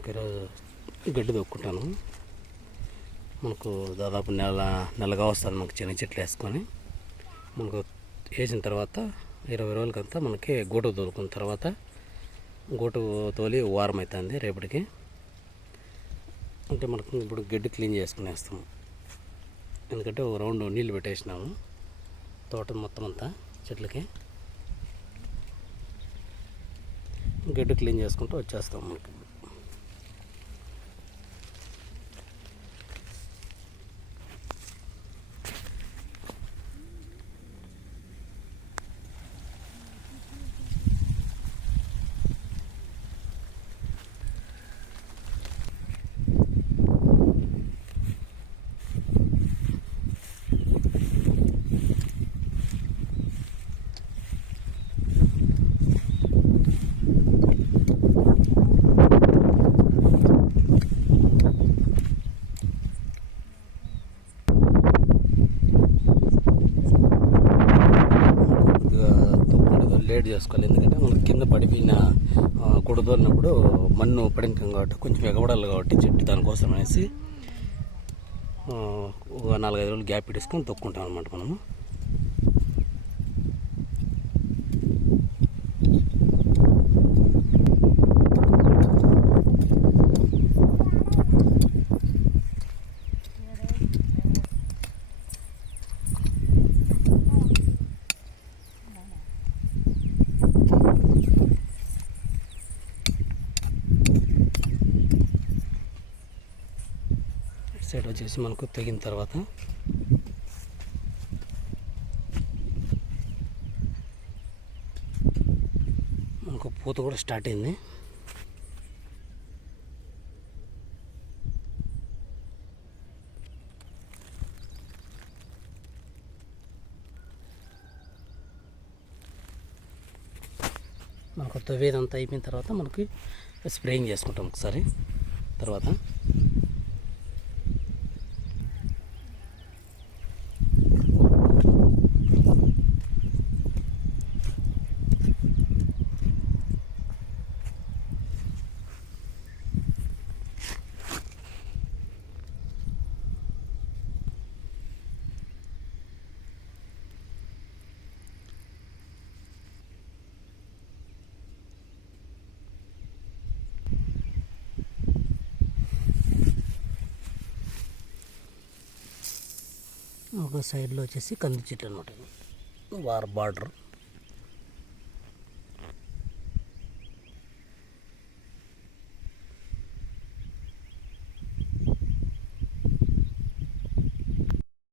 మనకు ఈరోజు గడ్డి తొక్కుంటాను. మనకు దాదాపు నెలగా వస్తుంది మనకు చిన్న చెట్లు వేసుకొని. మనకు వేసిన తర్వాత 20 రోజులకంతా మనకి గోటు తోలుకున్న తర్వాత గోటు తోలి వారం అవుతుంది రేపటికి. అంటే మనకు ఇప్పుడు గడ్డి క్లీన్ చేసుకునేస్తాము. ఎందుకంటే ఒక రౌండ్ నీళ్ళు పెట్టేసినాము తోట మొత్తం అంతా చెట్లకి. గడ్డి క్లీన్ చేసుకుంటూ వచ్చేస్తాం. మనకి లేట్ చేసుకోవాలి. ఎందుకంటే మనకి కింద పడిపోయిన కొడుదోలినప్పుడు మన్ను పడినకం కాబట్టి కొంచెం ఎగబడాలి కాబట్టి చెట్టు దానికోసం అనేసి ఒక 4-5 రోజులు గ్యాప్ పెట్టేసుకొని తొక్కుంటాం అనమాట మనము. సైడ్ వచ్చేసి మనకు తెగిన తర్వాత మనకు పూత కూడా స్టార్ట్ అయింది. మనకు తవ్వేదంతా అయిపోయిన తర్వాత మనకి స్ప్రేయింగ్ చేసుకుంటాం ఒకసారి. తర్వాత ఒక సైడ్లో వచ్చేసి కంది చెట్లు అనమాట. War border